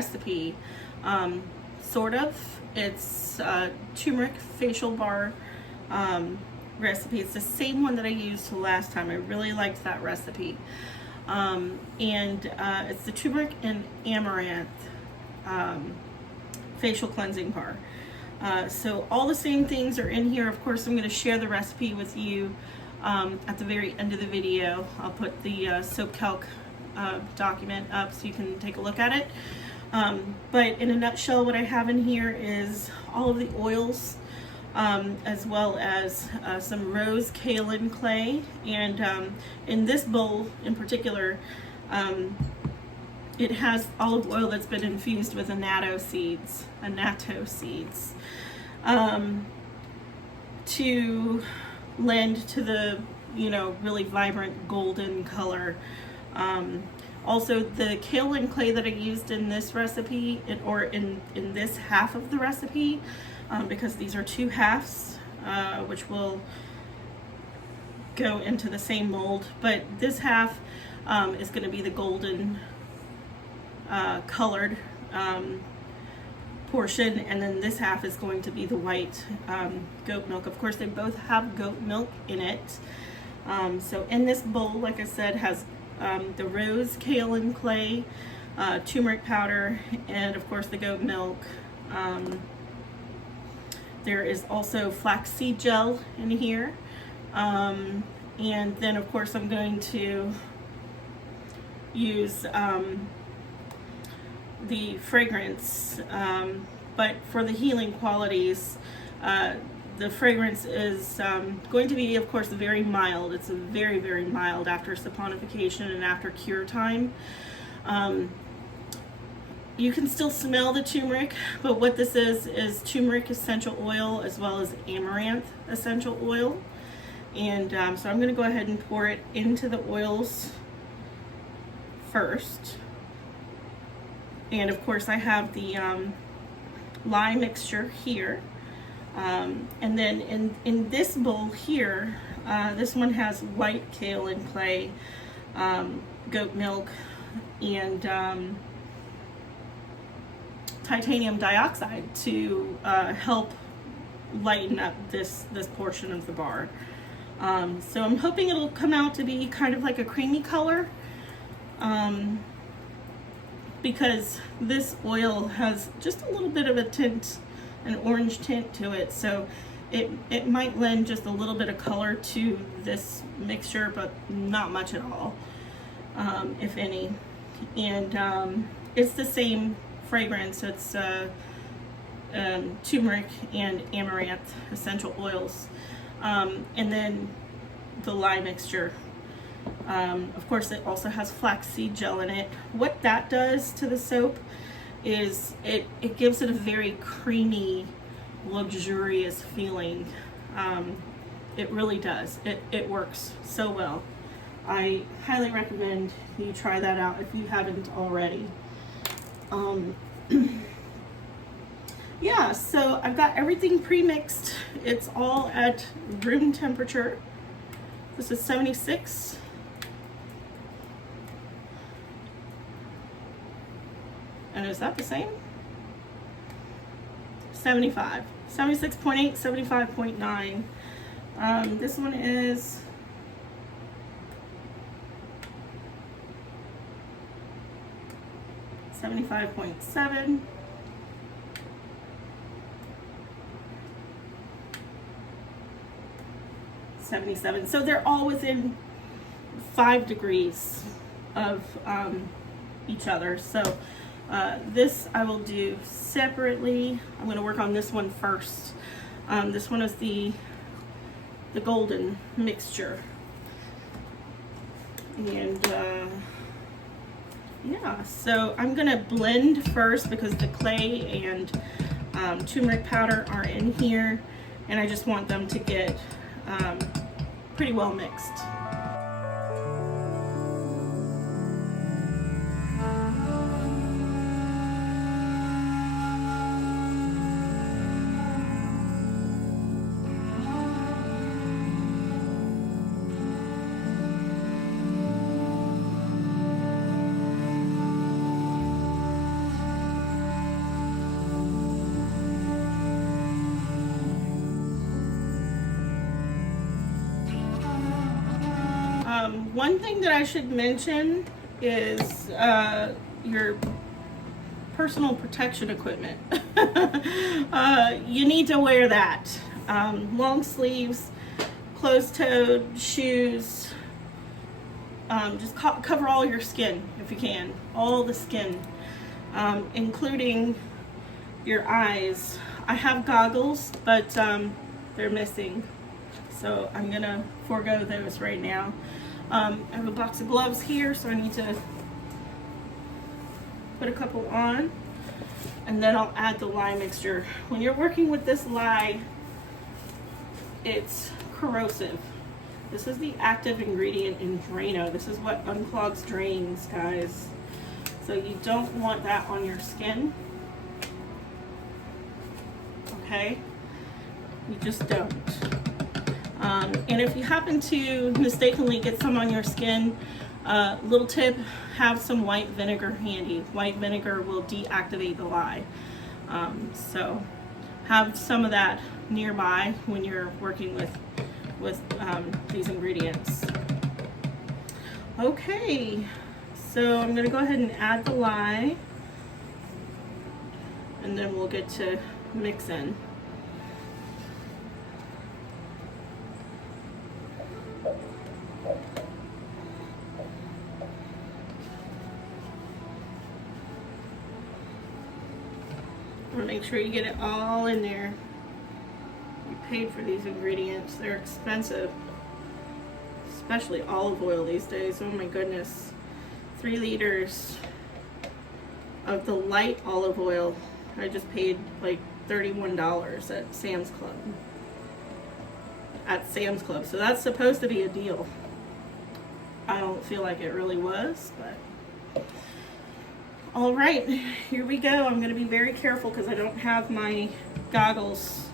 recipe, sort of. It's Turmeric Facial Bar recipe. It's the same one that I used last time. I really liked that recipe. It's the turmeric and amaranth facial cleansing bar. So all the same things are in here. Of course, I'm going to share the recipe with you at the very end of the video. I'll put the soap calc document up so you can take a look at it. But in a nutshell, what I have in here is all of the oils, as well as some rose kaolin clay, and in this bowl in particular, it has olive oil that's been infused with annatto seeds, to lend to the, really vibrant golden color. Also, the kaolin clay that I used in this recipe, or in this half of the recipe, because these are two halves, which will go into the same mold, but this half is going to be the golden colored portion, and then this half is going to be the white goat milk. Of course, they both have goat milk in it. So in this bowl, like I said, has the rose kaolin clay, turmeric powder, and of course the goat milk. There is also flaxseed gel in here. And then of course I'm going to use the fragrance, but for the healing qualities, the fragrance is going to be, of course, very mild. It's a very, very mild after saponification and after cure time. You can still smell the turmeric, but what this is turmeric essential oil as well as amaranth essential oil. And so I'm going to go ahead and pour it into the oils first. And of course I have the lye mixture here. And then in this bowl here, this one has white kaolin clay, goat milk, and titanium dioxide to help lighten up this portion of the bar. So I'm hoping it'll come out to be kind of like a creamy color, because this oil has just a little bit of a tint, an orange tint to it, so it might lend just a little bit of color to this mixture, but not much at all, if any. And it's the same fragrance. It's turmeric and amaranth essential oils, and then the lye mixture. Of course, it also has flaxseed gel in it. What that does to the soap is it gives it a very creamy, luxurious feeling. It really does. It works so well. I highly recommend you try that out if you haven't already. Yeah, so I've got everything pre-mixed. It's all at room temperature. This is 76. And is that the same? 75. 76.8, 75.9. This one is 75.7. So they're all within 5 degrees of each other. So this I will do separately. I'm going to work on this one first. This one is the golden mixture, and yeah, so I'm going to blend first because the clay and turmeric powder are in here, and I just want them to get pretty well mixed. one thing that I should mention is your personal protection equipment. You need to wear that. Long sleeves, closed-toed shoes. Just cover all your skin if you can, all the skin, including your eyes. I have goggles, but they're missing, so I'm gonna forego those right now. I have a box of gloves here, so I need to put a couple on, and then I'll add the lye mixture. When you're working with this lye, it's corrosive. This is the active ingredient in Drano. This is what unclogs drains, guys. So you don't want that on your skin. Okay? You just don't. And if you happen to mistakenly get some on your skin, little tip, have some white vinegar handy. White vinegar will deactivate the lye. So have some of that nearby when you're working with these ingredients. Okay, so I'm gonna go ahead and add the lye, and then we'll get to mixing. Make sure you get it all in there. You paid for these ingredients. They're expensive, especially olive oil these days. Oh my goodness. 3 liters of the light olive oil. I just paid like $31 at Sam's Club. So that's supposed to be a deal. I don't feel like it really was, but all right, here we go. I'm going to be very careful because I don't have my goggles.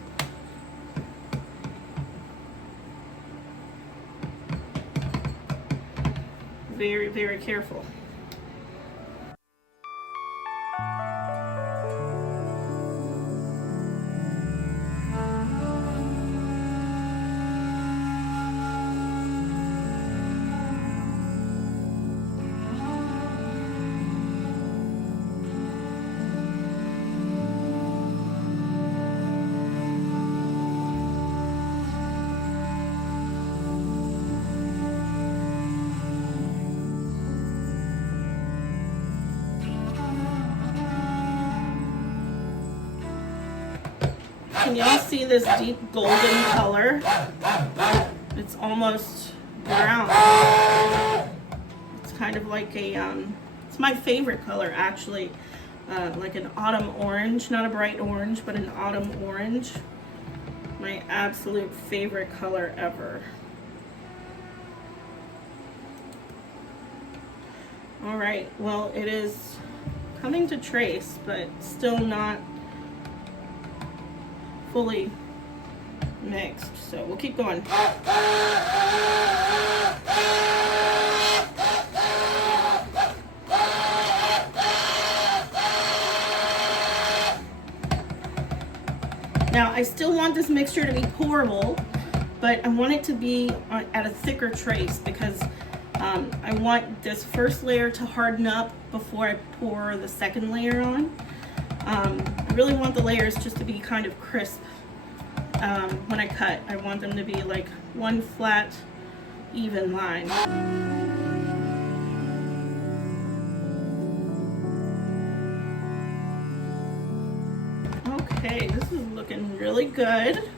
Very, very careful. Can y'all see this deep golden color? It's almost brown. It's kind of like a, it's my favorite color actually. Like an autumn orange, not a bright orange, but an autumn orange. My absolute favorite color ever. All right, well, it is coming to trace, but still not fully mixed, so we'll keep going. Now I still want this mixture to be pourable, but I want it to be at a thicker trace because I want this first layer to harden up before I pour the second layer on. I really want the layers just to be kind of crisp when I cut. I want them to be like one flat, even line. Okay, this is looking really good.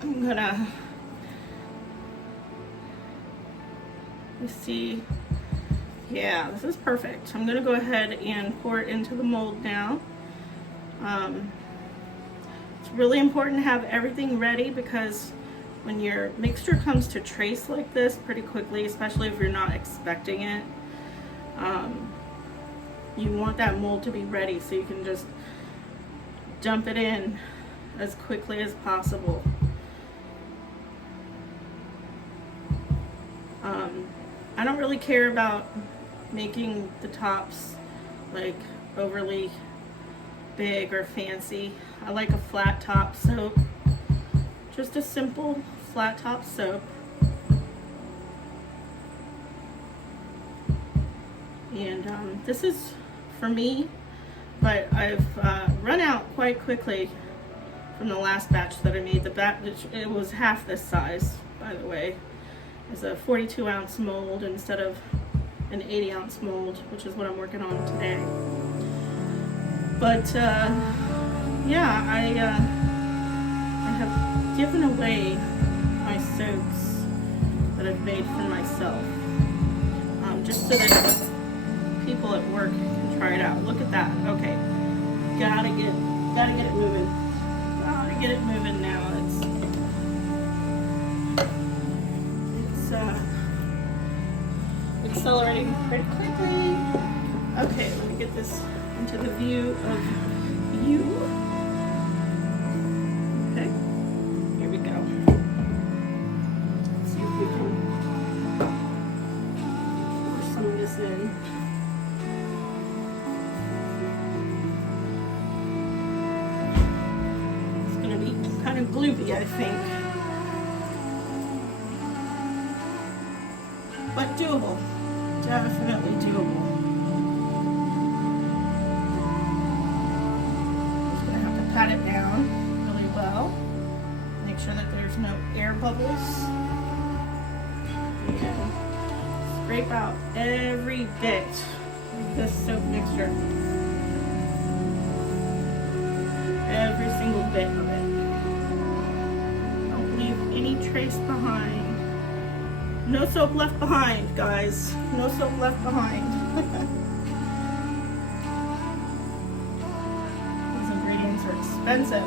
I'm gonna, let's see. Yeah, this is perfect. I'm gonna go ahead and pour it into the mold now. It's really important to have everything ready because when your mixture comes to trace like this pretty quickly, especially if you're not expecting it, you want that mold to be ready so you can just dump it in as quickly as possible. I don't really care about making the tops like overly big or fancy. I like a flat top soap, just a simple flat top soap. And this is for me, but I've run out quite quickly from the last batch that I made. The batch, it was half this size, by the way. It's a 42-ounce mold instead of an 80-ounce mold, which is what I'm working on today. But yeah, I have given away my soaps that I've made for myself, just so that people at work can try it out. Look at that. Okay, gotta get it moving. Gotta get it moving now. It's accelerating pretty quickly. Okay, let me get this into the view of you. Okay, here we go. Let's see if we can pour some of this in. It's gonna be kind of gloopy, I think, but doable. Definitely doable. Pat it down really well. Make sure that there's no air bubbles. And scrape out every bit of this soap mixture. Every single bit of it. Don't leave any trace behind. No soap left behind, guys. No soap left behind. Are expensive.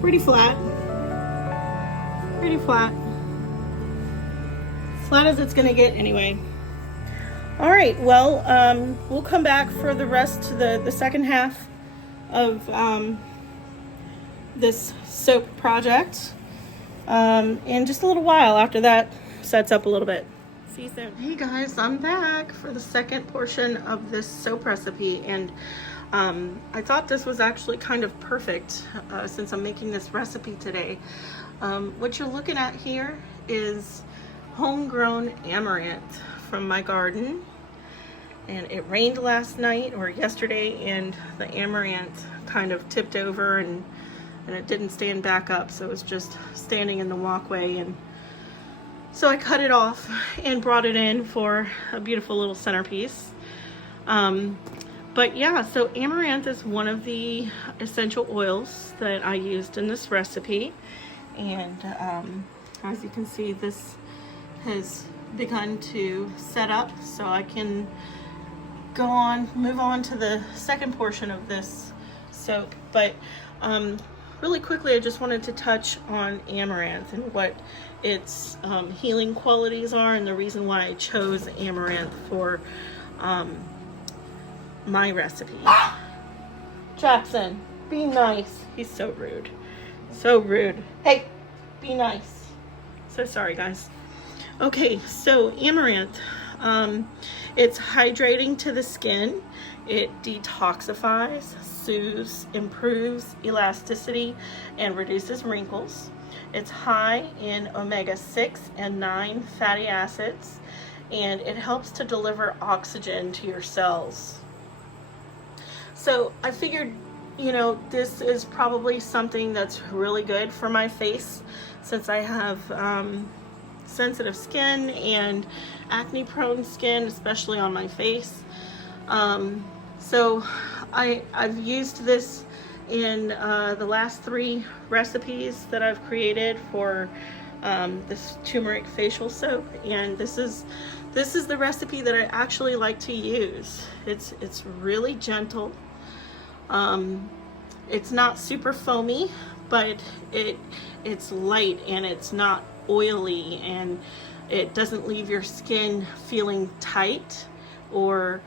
Pretty flat. Pretty flat. Flat as it's gonna get anyway. All right, well, we'll come back for the rest, the second half of this soap project in just a little while after that sets up a little bit. See you soon. Hey guys, I'm back for the second portion of this soap recipe, and I thought this was actually kind of perfect since I'm making this recipe today. What you're looking at here is homegrown amaranth from my garden, and it rained last night or yesterday, and the amaranth kind of tipped over and it didn't stand back up, so it was just standing in the walkway, and so I cut it off and brought it in for a beautiful little centerpiece. But yeah, so amaranth is one of the essential oils that I used in this recipe, and as you can see, this has begun to set up, so I can move on to the second portion of this soap. But really quickly, I just wanted to touch on amaranth and what its healing qualities are, and the reason why I chose amaranth for my recipe. Jackson, be nice. He's so rude. So rude. Hey, be nice. So sorry, guys. Okay, so amaranth, it's hydrating to the skin. It detoxifies, soothes, improves elasticity, and reduces wrinkles. It's high in omega-6 and 9 fatty acids, and it helps to deliver oxygen to your cells. So I figured you know, this is probably something that's really good for my face, since I have sensitive skin and acne prone skin, especially on my face. So I've used this in the last 3 recipes that I've created for this turmeric facial soap, and this is the recipe that I actually like to use. It's really gentle. It's not super foamy, but it's light, and it's not oily, and it doesn't leave your skin feeling tight, or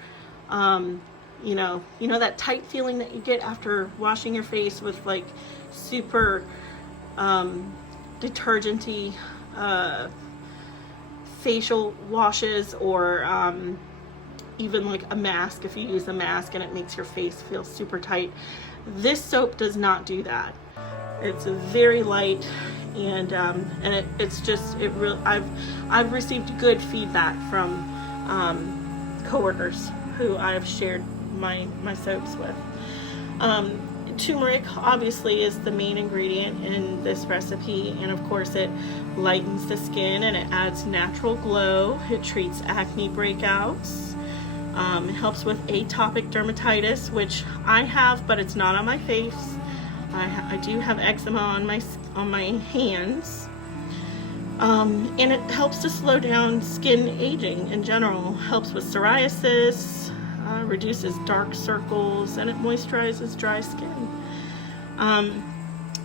you know that tight feeling that you get after washing your face with like super detergenty facial washes, or even like a mask, if you use a mask and it makes your face feel super tight. This soap does not do that. It's very light, and it's just, I've received good feedback from coworkers who I've shared my soaps with. Turmeric obviously is the main ingredient in this recipe, and of course it lightens the skin and it adds natural glow. It treats acne breakouts. It helps with atopic dermatitis, which I have, but it's not on my face. I do have eczema on my hands. And it helps to slow down skin aging in general. Helps with psoriasis, reduces dark circles, and it moisturizes dry skin.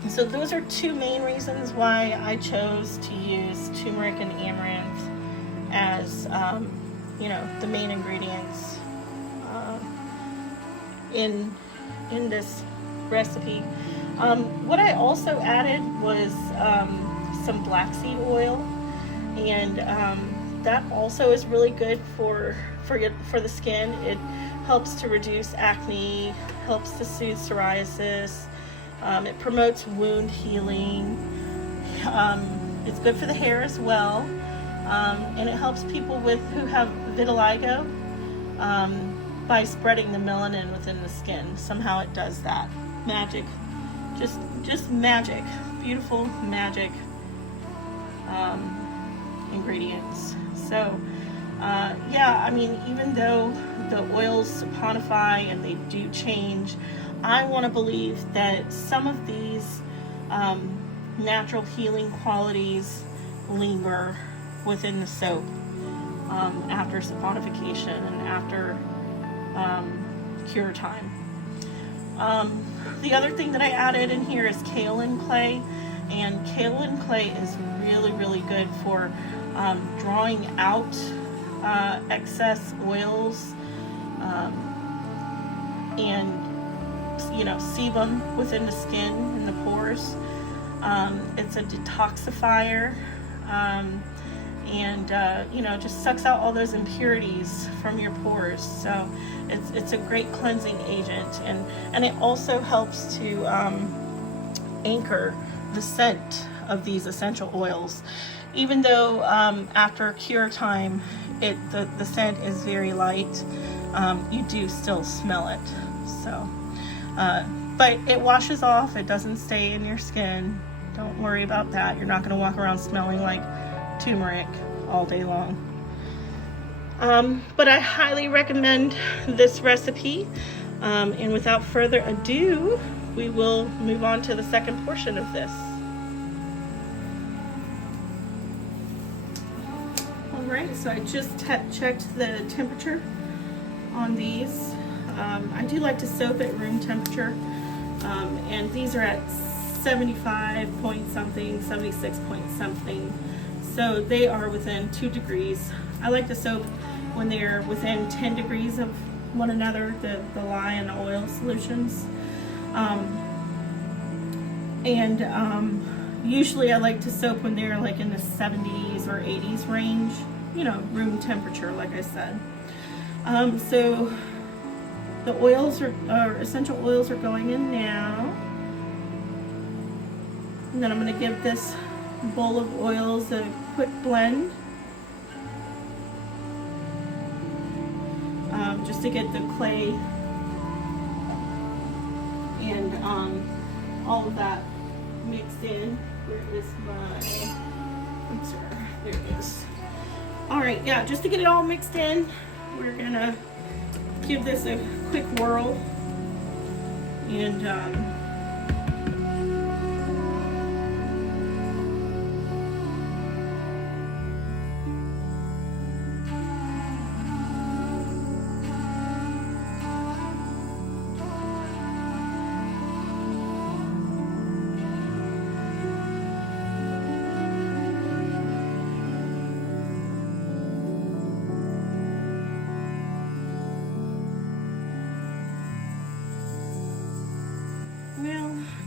So those are 2 main reasons why I chose to use turmeric and amaranth as you know, the main ingredients in this recipe. What I also added was some black seed oil, and that also is really good for the skin. It helps to reduce acne, helps to soothe psoriasis. It promotes wound healing. It's good for the hair as well, and it helps people who have vitiligo by spreading the melanin within the skin. Somehow it does that. Magic, just magic, beautiful magic ingredients. So yeah, I mean, even though the oils saponify and they do change, I want to believe that some of these natural healing qualities linger within the soap after saponification and after cure time. The other thing that I added in here is kaolin clay, and kaolin clay is really good for drawing out excess oils and, you know, sebum within the skin and the pores. It's a detoxifier, and you know, just sucks out all those impurities from your pores. So it's a great cleansing agent, and it also helps to anchor the scent of these essential oils. Even though after cure time the scent is very light, you do still smell it. So but it washes off, it doesn't stay in your skin. Don't worry about that. You're not going to walk around smelling like turmeric all day long. But I highly recommend this recipe, and without further ado, we will move on to the second portion of this. Alright, so I just checked the temperature on these. I do like to soap at room temperature, and these are at 75 point something, 76 point something. So they are within 2 degrees. I like to soap when they're within 10 degrees of one another, the lye and the oil solutions. Usually I like to soap when they're like in the 70s or 80s range, you know, room temperature, like I said. So the oils essential oils are going in now. And then I'm going to give this bowl of oils a quick blend, just to get the clay and all of that mixed in. Where is my mixer? There it is. All right, yeah, just to get it all mixed in, we're gonna give this a quick whirl, and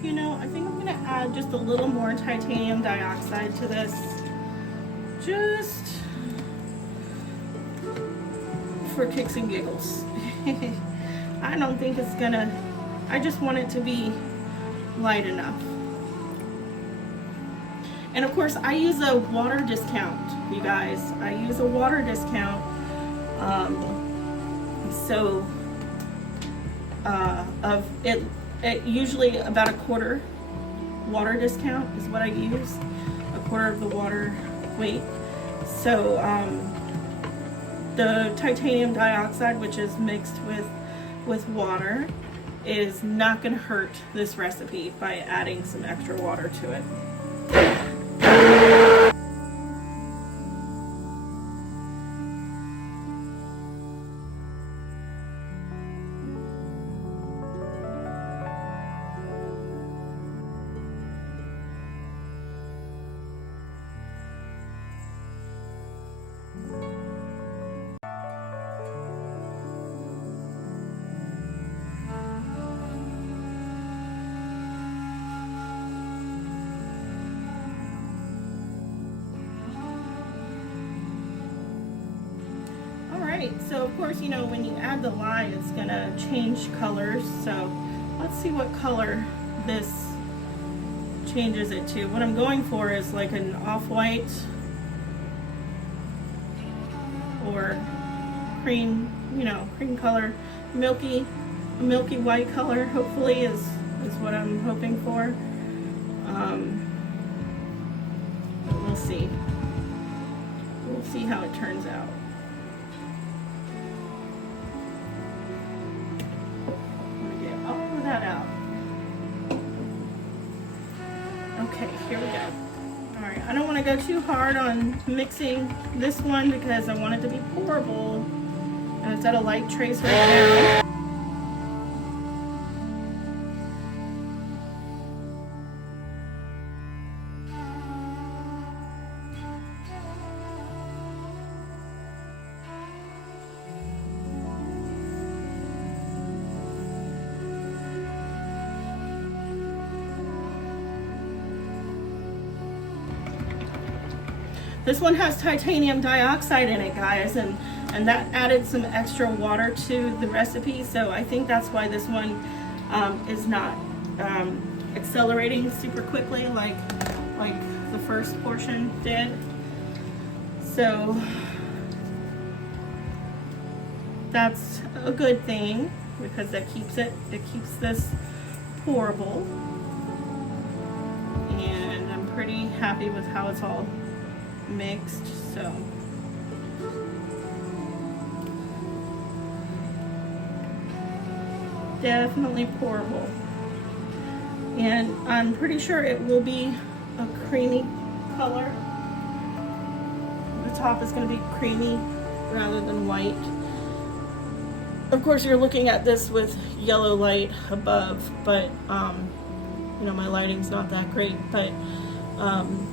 you know, I think I'm gonna add just a little more titanium dioxide to this, just for kicks and giggles. I don't think it's gonna, I just want it to be light enough. And of course, I use a water discount, you guys. I use a water discount. Of it, usually about a quarter water discount is what I use, a quarter of the water weight. So the titanium dioxide, which is mixed with water, is not going to hurt this recipe by adding some extra water to it. So of course, you know, when you add the lye, it's gonna change colors. So let's see what color this changes it to. What I'm going for is like an off-white or cream, you know, cream color, a milky white color, hopefully is what I'm hoping for. We'll see. We'll see how it turns out. Out. Okay, here we go. All right, I don't want to go too hard on mixing this one because I want it to be pourable, and it's at a light trace right now. This one has titanium dioxide in it, guys, and that added some extra water to the recipe, so I think that's why this one is not accelerating super quickly like the first portion did. So that's a good thing because it keeps this pourable, and I'm pretty happy with how it's all mixed. So definitely pourable, and I'm pretty sure it will be a creamy color. The top is going to be creamy rather than white. Of course, you're looking at this with yellow light above, but you know, my lighting's not that great, but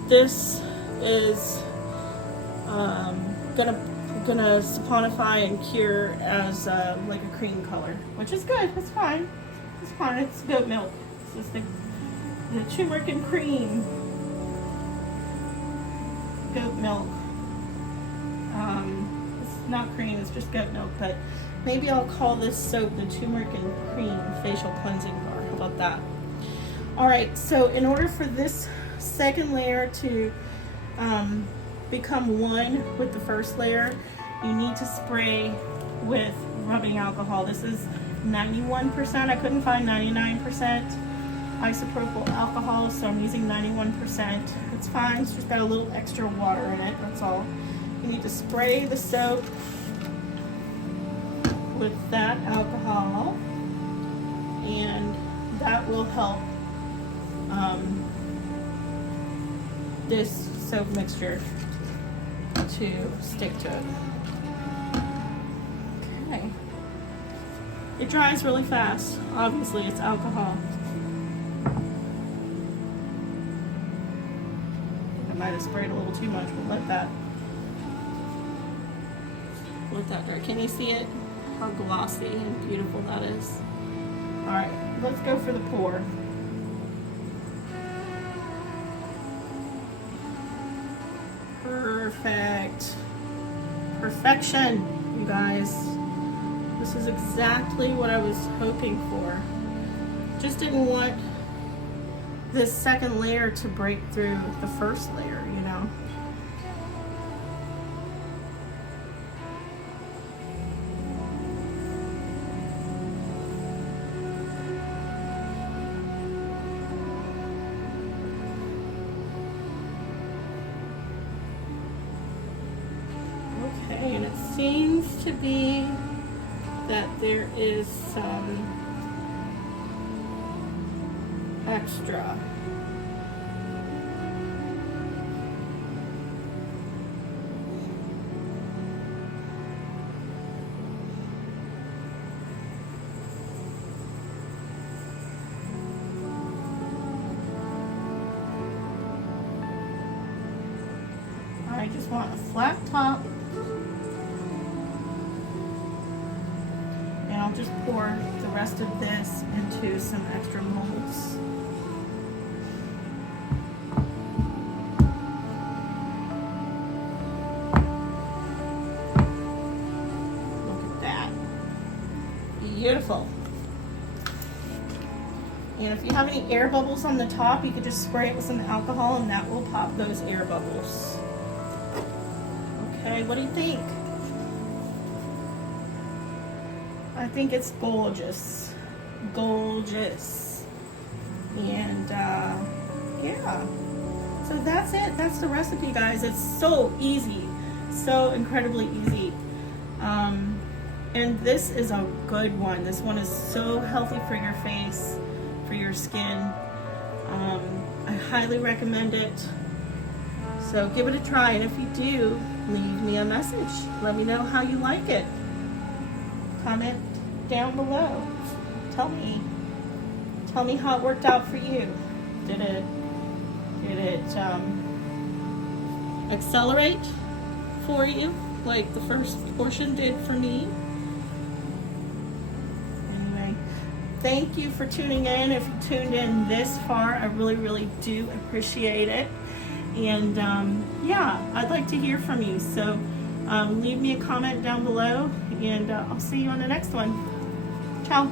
this is gonna saponify and cure as like a cream color, which is good. It's fine. It's fine. It's goat milk. This is the turmeric and cream goat milk. It's not cream. It's just goat milk. But maybe I'll call this soap the Turmeric and Cream Facial Cleansing Bar. How about that? All right. So in order for this second layer to become one with the first layer, you need to spray with rubbing alcohol. This is 91%. I couldn't find 99% isopropyl alcohol, so I'm using 91%. It's fine, it's just got a little extra water in it, that's all. You need to spray the soap with that alcohol, and that will help this soap mixture to stick to it. Okay. It dries really fast. Obviously, it's alcohol. I might have sprayed a little too much. We'll let that dry. Can you see it? How glossy and beautiful that is. All right, let's go for the pour. Perfect. Perfection, you guys. This is exactly what I was hoping for. Just didn't want this second layer to break through the first layer, you know. Okay, and it seems to be that there is some extra. I just want a flat top. And I'll just pour the rest of this into some extra molds. Look at that. Beautiful. And if you have any air bubbles on the top, you could just spray it with some alcohol and that will pop those air bubbles. Okay, what do you think? I think it's gorgeous. Gorgeous. And yeah. So that's it. That's the recipe, guys. It's so easy. So incredibly easy. And this is a good one. This one is so healthy for your face, for your skin. I highly recommend it. So give it a try, and if you do, leave me a message. Let me know how you like it. Comment down below. Tell me how it worked out for you. Did it accelerate for you like the first portion did for me? Anyway, thank you for tuning in. If you tuned in this far, I really do appreciate it. And yeah, I'd like to hear from you. So leave me a comment down below, and I'll see you on the next one. Ciao.